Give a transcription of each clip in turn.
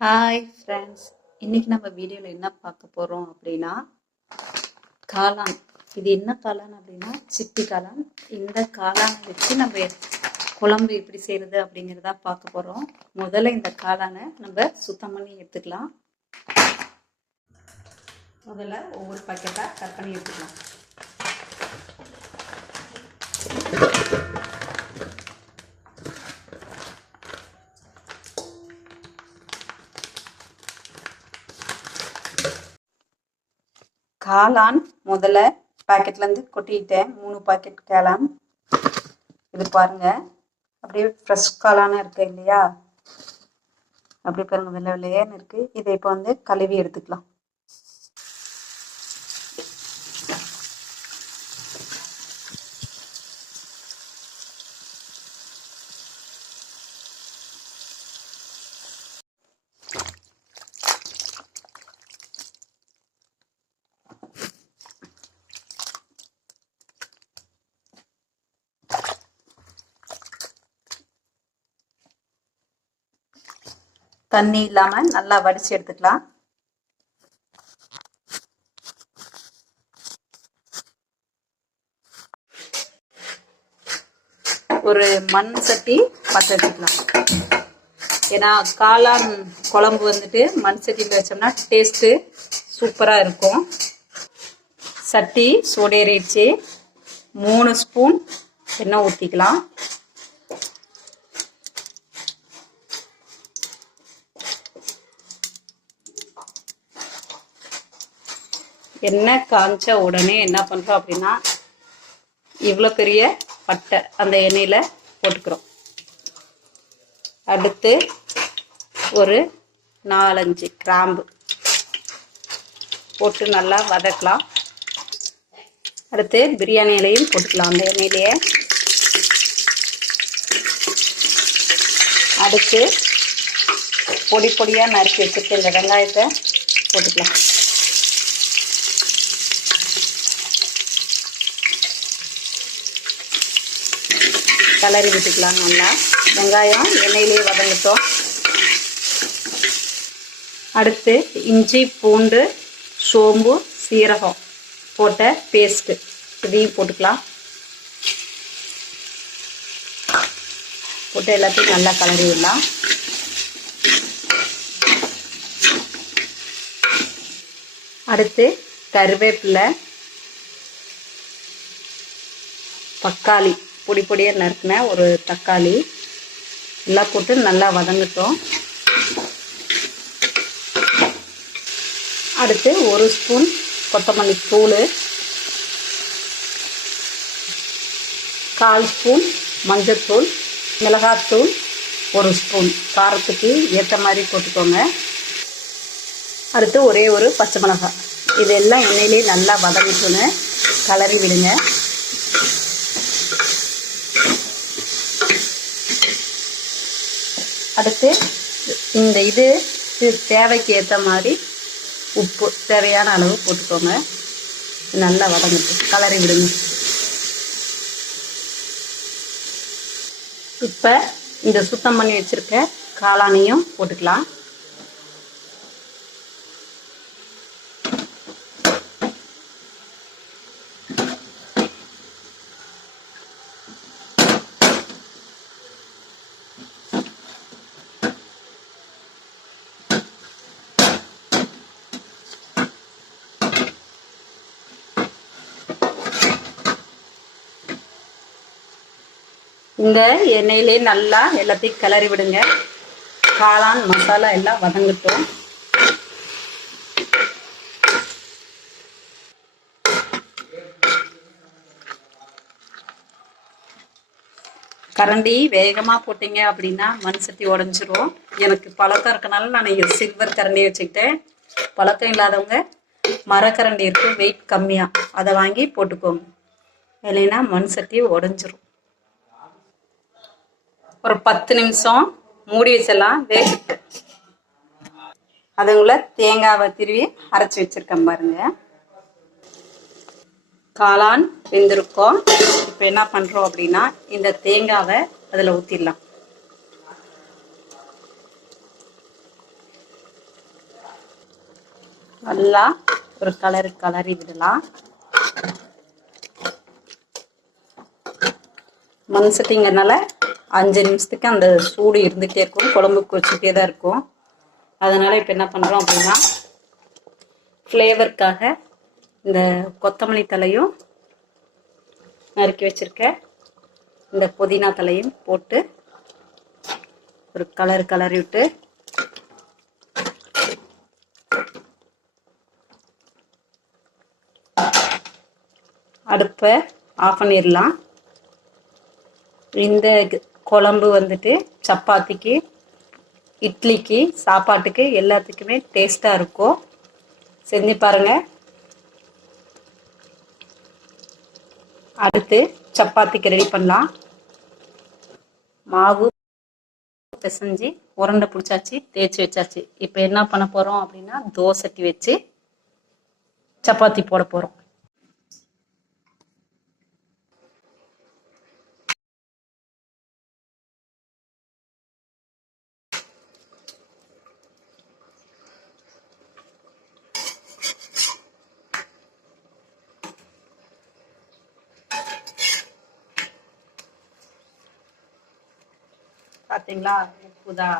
Hi friends இன்னைக்கு நம்ம வீடியோவில் என்ன பார்க்க போகிறோம் அப்படின்னா காளான். இது என்ன காளான் அப்படின்னா சிப்பி காளான். இந்த காளானை வச்சு நம்ம குழம்பு எப்படி செய்கிறது அப்படிங்கிறதா பார்க்க போகிறோம் முதல்ல இந்த காளானை நம்ம சுத்தம் பண்ணி எடுத்துக்கலாம். முதல்ல ஒவ்வொரு பாக்கெட்டாக கட் பண்ணி எடுத்துக்கலாம். காளான் முதல்ல பாக்கெட்லேருந்து கொட்டிட்டேன். மூணு பாக்கெட் காளான். இது பாருங்க. அப்படியே ஃப்ரெஷ் காளான இருக்கு இல்லையா? அப்படி பாருங்க வெள்ளை வெள்ளையேன்னு இருக்கு. இதை இப்போ வந்து கழுவி எடுத்துக்கலாம். தண்ணி இல்லாம நல்லா வடிச்சு எடுத்துக்கலாம். ஒரு மண் சட்டி பற்ற வச்சுக்கலாம். ஏன்னா காளான் குழம்பு வந்துட்டு மண் சட்டியில் வச்சோம்னா டேஸ்ட்டு சூப்பராக இருக்கும். சட்டி சூடேறிடுச்சு. மூணு ஸ்பூன் எண்ணெய் ஊற்றிக்கலாம் எண்ணெய் காஞ்ச உடனே என்ன பண்ணுறோம் அப்படின்னா இவ்வளோ பெரிய பட்டை அந்த எண்ணெயில் போட்டுக்கிறோம். அடுத்து ஒரு நாலஞ்சு கிராம்பு போட்டு நல்லா வதக்கலாம். அடுத்து பிரியாணி இலையும் போட்டுக்கலாம் அந்த எண்ணெயிலேயே. அடுத்து பொடி பொடியாக நறுக்கி வச்சுருக்க இந்த வெங்காயத்தை போட்டுக்கலாம். கலரி விட்டுக்கலாம் நல்லா. வெங்காயம் எண்ணெயிலேயே வதங்கட்டும். அடுத்து இஞ்சி பூண்டு சோம்பு சீரகம் போட்ட பேஸ்ட்டு இதையும் போட்டுக்கலாம். போட்டு எல்லாத்தையும் நல்லா கலரி விடலாம். அடுத்து கருவேப்பிலை தக்காளி பொடி பொடியாக நறுக்கின ஒரு தக்காளி எல்லாம் போட்டு நல்லா வதங்கட்டும். அடுத்து ஒரு ஸ்பூன் கொத்தமல்லி தூள் கால் ஸ்பூன் மஞ்சத்தூள் மிளகாத்தூள் ஒரு ஸ்பூன். காரத்துக்கு ஏற்ற மாதிரி போட்டுக்கோங்க. அடுத்து ஒரே ஒரு பச்சை மிளகாய். இதெல்லாம் எண்ணெயிலே நல்லா வதங்கிட்டுன்னு கலரி விடுங்க. அடுத்து இந்த இது தேவைக்கு ஏற்ற மாதிரி உப்பு தேவையான அளவு போட்டுக்கோங்க. நல்லா வதங்கிட்டு கலரி விடுங்க. இப்போ இந்த சுத்தம் பண்ணி வச்சுருக்க காளானையும் போட்டுக்கலாம். இந்த எண்ணெயிலே நல்லா எல்லாத்தையும் கிளறி விடுங்க. காளான் மசாலா எல்லாம் வதங்கட்டும். கரண்டி வேகமாக போட்டீங்க அப்படின்னா மண் சட்டி உடஞ்சிரும். எனக்கு பழக்கம் இருக்கனால நான் சில்வர் கரண்டி வச்சுக்கிட்டேன். பழக்கம் இல்லாதவங்க மரக்கரண்டி இருக்கும் வெயிட் கம்மியாக அதை வாங்கி போட்டுக்கோங்க. இல்லைன்னா மண் சட்டி உடஞ்சிரும். ஒரு பத்து நிமிஷம் மூடி வச்சிடலாம். வேகட்டு அதுக்குள்ள தேங்காவை திருவி அரைச்சி வச்சிருக்கேன் பாருங்க. காளான் வெந்திருக்கோம். இப்போ என்ன பண்ணுறோம் அப்படின்னா இந்த தேங்காவை அதில் ஊற்றிடலாம் நல்லா ஒரு கலர் கலரி விடலாம். மண் சட்டிங்கிறதுனால அஞ்சு நிமிஷத்துக்கு அந்த சூடு இருந்துகிட்டே இருக்கும் குழம்புக்கு வச்சுட்டே தான் இருக்கும். அதனால இப்போ என்ன பண்ணுறோம் அப்படின்னா ஃப்ளேவருக்காக இந்த கொத்தமல்லி தலையும் நறுக்கி வச்சிருக்க இந்த புதினா தலையும் போட்டு ஒரு கலர் கலரி விட்டு அடுப்பை ஆஃப் பண்ணிடலாம் இந்த குழம்பு வந்துட்டு சப்பாத்திக்கு இட்லிக்கு சாப்பாட்டுக்கு எல்லாத்துக்குமே டேஸ்ட்டாக இருக்கும். செஞ்சு பாருங்கள் அடுத்து சப்பாத்திக்கு ரெடி பண்ணலாம். மாவு பிசைஞ்சு உருண்டை பிடிச்சாச்சு தேய்ச்சி வச்சாச்சு. இப்போ என்ன பண்ண போகிறோம் அப்படின்னா தோசட்டி வச்சு சப்பாத்தி போட போகிறோம் பார்த்தீங்களா உப்புதா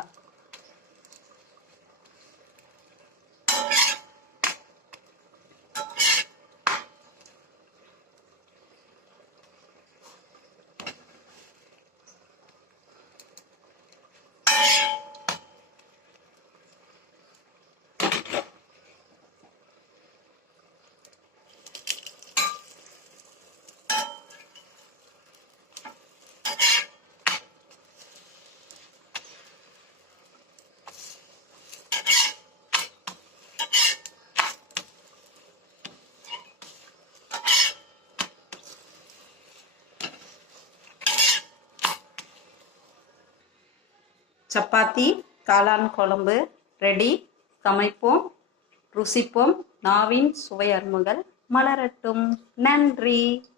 சப்பாத்தி காளான் குழம்பு ரெடி. சமைப்போம் ருசிப்போம். நாவின் சுவை அருமுகள் மலரட்டும். நன்றி.